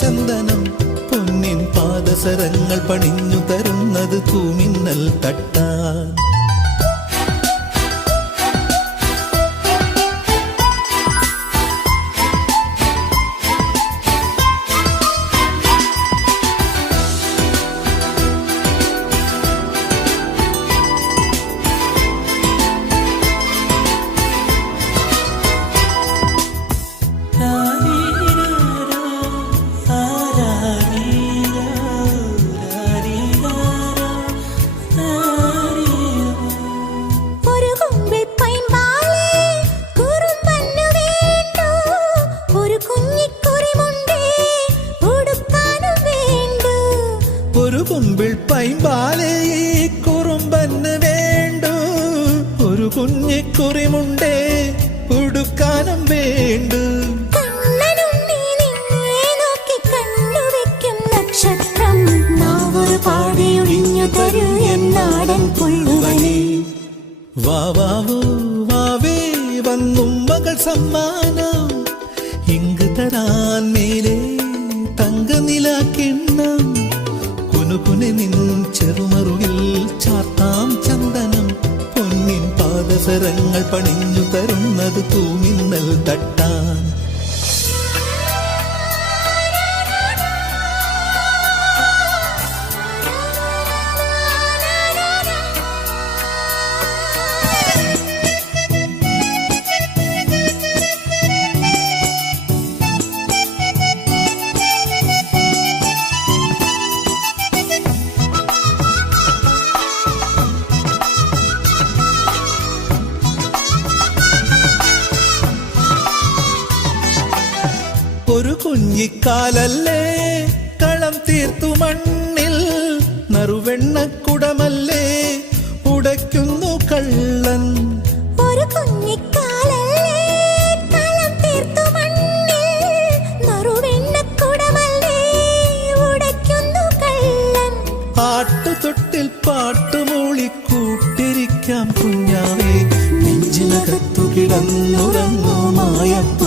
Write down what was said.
ചന്ദനം പൊന്നിൻ പാദസരങ്ങൾ പണിഞ്ഞു തരുന്നത് തൂമിന്നൽ തട്ടാൻ. ഒരു കുമ്പിൾ പൈമ്പാലേ കുറുമ്പന് വേണ്ടു, ഒരു കുഞ്ഞിക്കുറിമുണ്ടേ ഉടുക്കാനും വേണ്ടു. വാവാവൂ വാവേ വന്നും മകൾ സമ്മാനം ഇങ്ങ് തരാൻ മേലെ തങ്കനിലാക്കിണ്ണം. കുനുകുനെ നിൻ ചെറുമറുകിൽ ചാർത്താം ചന്ദനം പൊന്നിൻ പാദസരങ്ങൾ പണിഞ്ഞു തരുന്നത് തൂമിന്നൽ തട്ടാൻ. ഒരു കുഞ്ഞിക്കാലല്ലേ കളം തീർത്തു മണ്ണിൽ, നറുവെണ്ണക്കുടമല്ലേ ഉടയ്ക്കുന്നു കള്ളൻ. ഒരു കുഞ്ഞിക്കാലല്ലേ കളം തീർത്തു മണ്ണിൽ, നറുവെണ്ണക്കുടമല്ലേ ഉടയ്ക്കുന്നു കള്ളൻ. ആട്ടുതൊട്ടിൽ പാട്ടുമൂളി കൂട്ടിരിക്കാം കുഞ്ഞാവേ, നെഞ്ചിനകത്തു കിടന്നുറങ്ങുമായപ്പ